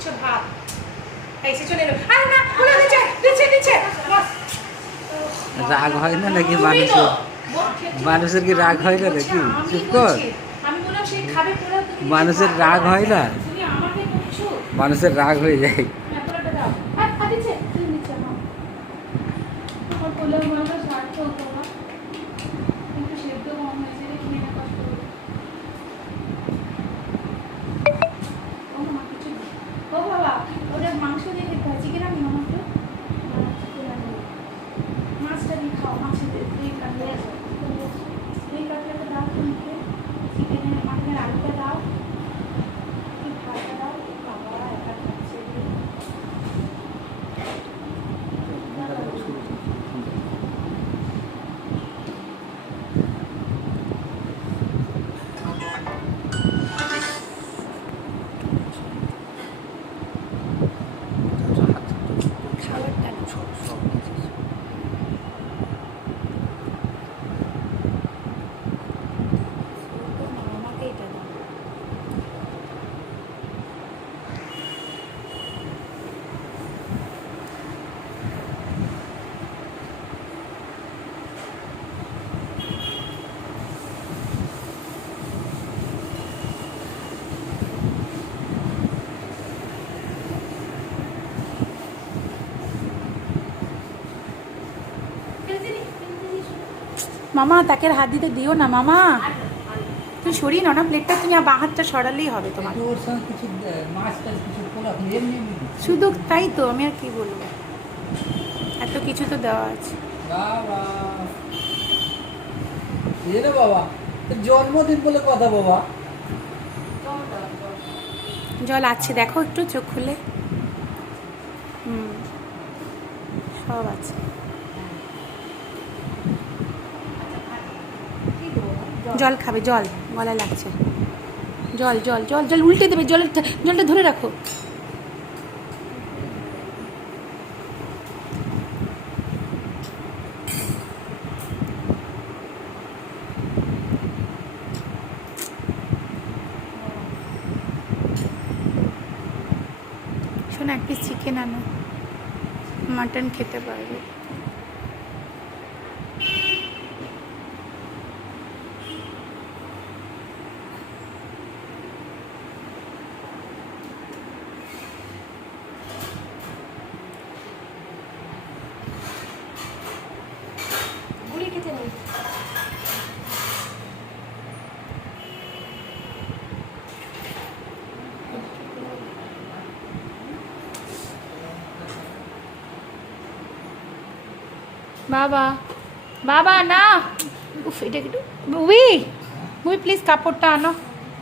দিচ্ছ ভাত, এসে চলে এলো। আরে না, ওরা নিচে নিচে নিচে। রাগ হয় না নাকি মানুষের? মানুষের কি রাগ হয় না নাকি? চুপ কর। আমি বললাম সেই খাবে তোরা, তুমি মানুষের রাগ হয় না? তুমি আমাকে বলছো। মানুষের রাগ হয়ে যায়। হ্যাঁ, পোলাটা দাও। আর দিচ্ছে, তুমি নিচে নাও। আমার পোলা মোলাটা স্বার্থ হতো না, কিন্তু সেদ্ধ কম হয়েছে রে, খেয়ে না কষ্ট করে। ও মা কিছু দিই। ও বাবা, ওটা মাংস দিয়ে খেতে হয়, চিকেন আনি মামা একটু। মাছটা দিয়ে খাও, মাছের দিয়ে কাটলে এই কাটলেটা দাও তোমাকে, চিকেনের মাটনের আলুটা দাও, একটু ভাতটা দাও। বাবা একা খাচ্ছে। খাবারটা আমাকে এটা দাও। মামা তাকে হাত দিতে দিও না মামা, তুমি সরিয়ে নাও না প্লেটটা, তুমি বাঁ হাতটা সরালেই হবে তোমার। ওর সঙ্গে কিছু মাছ টাছ কিছু পোলা এমনি এমনি শুধু তাই তো, আমি আর কি বলবো, এত কিছু তো দেওয়া আছে। বাবা এ রে বাবা, তোর জন্মদিন বলে কথা বাবা। জল আছে দেখো একটু, চোখ খুলে। সব আছে। জল খাবে, জল গলায় লাগছে। জল জল জল জল উল্টে দেবে, জলটা ধরে রাখো। শোনো, এক পিস চিকেন আনো, মাটন খেতে পারবে। গুলি খেতে নেই। বাবা বাবা না, উফ এটা একটু, বুবি বুবি প্লিজ কাপড়টা আনো।